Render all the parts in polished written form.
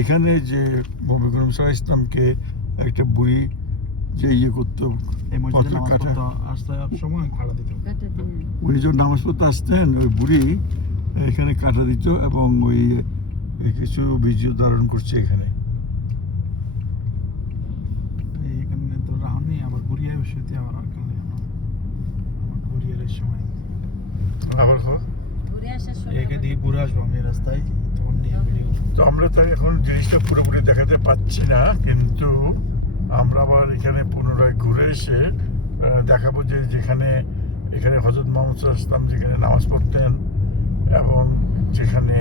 এখানে যে নবী করিম সাল্লাল্লাহু আলাইহি ইসলামকে একটা বুড়ি যে ইয়ে করতো, এই মসজিদে পথের নামাজ কাটা, পড়তে আসতে সময় কাটা দিত। উনি যখন নামাজ পড়তে আসতেন ওই বুড়ি এখানে কাটা দিত এবং ওই কিছু ভিডিও ধারণ করছে এখানে। এইখানে তো রাহনি আমার ঘুরিয়ে বসেতে আমার আঙ্কেল নেই আমার ঘুরিয়ে সময় আবার ঘুরে আসার সময় একে দিয়ে ঘুরে আসবো আমি রাস্তায় তখন নিয়ে ভিডিও। তো আমরা তো এখন জিনিসটা পুরোপুরি দেখাতে পাচ্ছি না, কিন্তু আমরা আবার এখানে পুনরায় ঘুরে এসে দেখাবো যে যেখানে এখানে হযরত মুহাম্মদ সাল্লাল্লাহু আলাইহি ওয়াসাল্লাম যেখানে নামাজ পড়তেন এবং যেখানে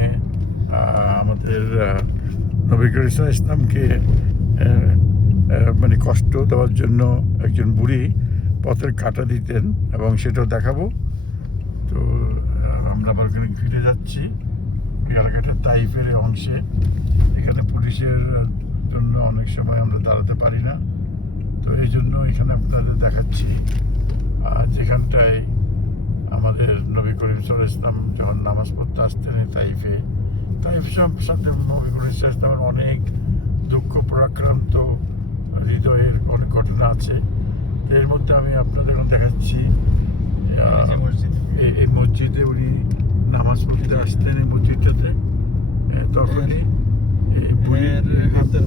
আমাদের নবী করিম সাল্লাল্লাহু আলাইহি ইসলামকে মানে কষ্ট দেওয়ার জন্য একজন বুড়ি পথের কাঁটা দিতেন এবং সেটাও দেখাবো। তো আমরা আবার ওখানে ফিরে যাচ্ছি এই এলাকাটা তাইফের অংশে। এখানে পুলিশের জন্য অনেক সময় আমরা দাঁড়াতে পারি না, তো এই জন্য এখানে আপনাদের দেখাচ্ছি যেখানটায় আমাদের নবী করিম সাল্লাল্লাহু আলাইহি ইসলাম যখন নামাজ পড়তে আসতেন তাইফে। তাইফ সাথে নবী করিম সাল্লাল্লাহু আলাইহি ইসলামের অনেক দুঃখ পরাক্রান্ত হৃদয়ের অনেক ঘটনা আছে। এর মধ্যে আমি আপনাদের এখন দেখাচ্ছি এই মসজিদে উনি নামাজ পড়তে আসতেন। এই মসজিদটাতে তখনই বুড়ির হাতের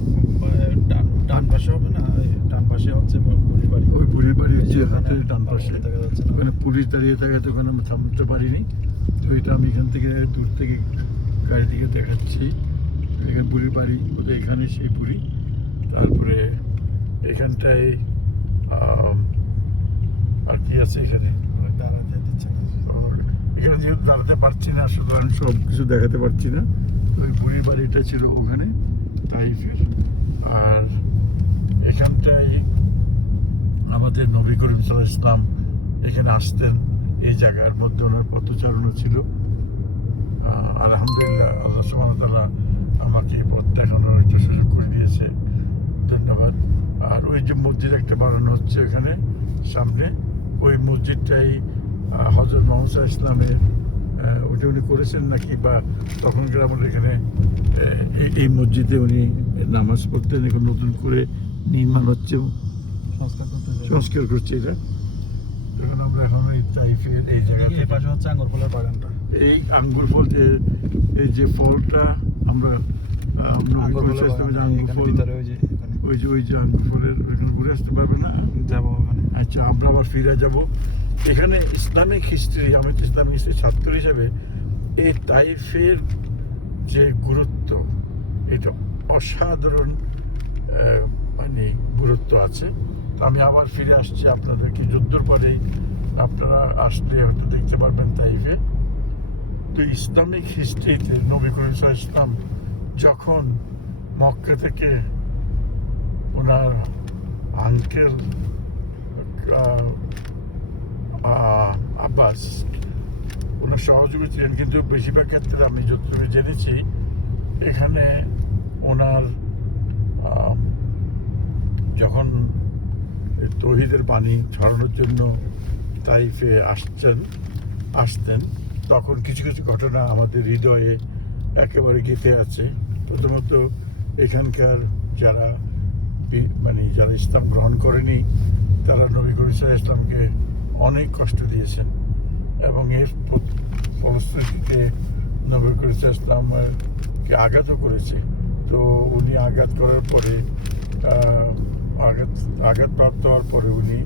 ডান পাশে হবে না, ডান পাশে হচ্ছে বুড়ির বাড়ি। ওই বুড়ির বাড়ি হচ্ছে হাতের ডান পাশে। দেখা যাচ্ছে না, ওখানে পুলিশ দাঁড়িয়ে থাকে, তো ওখানে আমরা থামতে পারিনি। তো এটা আমি এখান থেকে দূর থেকে গাড়ি থেকে দেখাচ্ছি। এখানে বুড়ির বাড়ি ওদের এখানে, সেই বুড়ি। তারপরে এখানটায় আর কি আছে এখানে, দাঁড়াতে দিচ্ছে না। এখানে যেহেতু দাঁড়াতে পারছি না সুতরাং সব কিছু দেখাতে পারছি না। ওই বুড়ির বাড়িটা ছিল ওখানে তাইফের। আর এখানটায় আমাদের নবী করিম সাল্লাল্লাহু আলাইহি ইসলাম এখানে আসতেন। এই জায়গার মধ্যে ওনার পথচারণও ছিল। আলহামদুলিল্লাহ, আল্লাহ সুবহানাহু ওয়া তাআলা আমাকে এই পথ দেখানোর একটা সুযোগ করে দিয়েছে, ধন্যবাদ। আর ওই যে মসজিদ একটা বানানো হচ্ছে এখানে সামনে, ওই মসজিদটাই হযরত মুহাম্মদ সাল্লাল্লাহু আলাইহি ইসলামের ওটা উনি করেছেন নাকি, বা তখনকার আমাদের এখানে এই মসজিদে উনি নামাজ পড়তেন। এখন নতুন করে নির্মাণ হচ্ছে, সংস্কার করছে এটা। তখন আমরা এখন এই তাইফের এই জায়গায় এই পাশে হচ্ছে আঙ্গুর ফলের বাগানটা। এই আঙ্গুর ফল, এই যে ফলটা আমরা আঙ্গুর ফলের বাগান আঙ্গুর ফল, ভিতরে ওই যে ওই যে আঙ্গুর ফলের ওইখানে ঘুরে আসতে পারবে না, যাবো ওখানে। আচ্ছা, আমরা আবার ফিরে যাব। এখানে ইসলামিক হিস্ট্রি, আমি তো ইসলামিক হিস্ট্রি ছাত্র হিসাবে এই তাইফের যে গুরুত্ব, এটা অসাধারণ মানে গুরুত্ব আছে। আমি আবার ফিরে আসছি আপনাদেরকে, যুদ্ধর পরেই আপনারা আসলে হয়তো দেখতে পারবেন তাইফে। তো ইসলামিক হিস্ট্রিতে নবী করিম সাল্লাল্লাহু আলাইহি ইসলাম যখন মক্কা থেকে ওনার আঙ্কেল আব্বাস ওনার সহযোগী ছিলেন, কিন্তু বেশিরভাগ ক্ষেত্রে আমি যতটুকু জেনেছি এখানে ওনার যখন তৌহিদের বাণী ছড়ানোর জন্য তাইফে আসতেন, তখন কিছু কিছু ঘটনা আমাদের হৃদয়ে একেবারে গেঁথে আছে। প্রথমত এখানকার যারা যারা ইসলাম গ্রহণ করেনি, তারা নবী করিম সাল্লাল্লাহু আলাইহি ইসলামকে অনেক কষ্ট দিয়েছেন এবং এর ফলশ্রুতিতে নবী করিম সাল্লাল্লাহু আলাইহি ইসলামকে আঘাতও করেছে। তো উনি আঘাত করার পরে আঘাতপ্রাপ্ত হওয়ার পরে উনি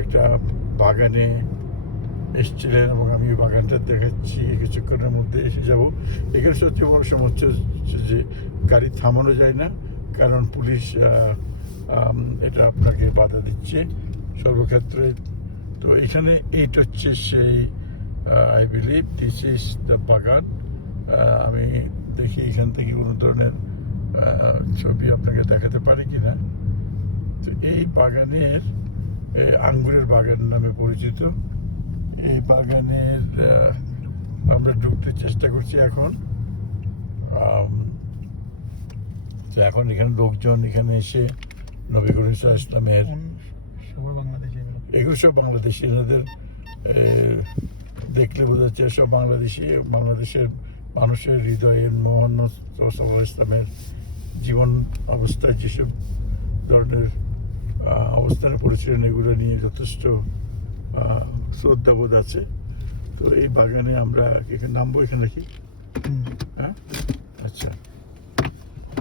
একটা বাগানে এসেছিলেন এবং আমি ওই বাগানটা দেখাচ্ছি কিছুক্ষণের মধ্যে এসে যাব। এখানে সবচেয়ে বড় সমস্যা হচ্ছে যে গাড়ি থামানো যায় না, কারণ পুলিশ এটা আপনাকে বাধা দিচ্ছে সর্বক্ষেত্রে। তো এখানে এইটা হচ্ছে সেই I believe this is the বাগান। আমি দেখি এখান থেকে কোনো ধরনের ছবি আপনাকে দেখাতে পারি কিনা। তো এই বাগানের আঙ্গুরের বাগান নামে পরিচিত। এই বাগানের আমরা ঢুকতে চেষ্টা করছি এখন। তো এখন এখানে লোকজন এখানে এসে নবী করিম সাল্লাল্লাহু আলাইহি ইসলামের এগুলো সব বাংলাদেশি, এনাদের দেখলে বোঝা যাচ্ছে সব বাংলাদেশের মানুষের হৃদয়ে মোহাম্মদ সাল্লাল্লাহু আলাইহি ইসলামের জীবন অবস্থায় যেসব ধরনের অবস্থানে পড়েছিলেন এগুলো নিয়ে যথেষ্ট শ্রদ্ধাবোধ আছে। তো এই বাগানে আমরা এখানে নামবো, এখানে নাকি? হ্যাঁ, আচ্ছা।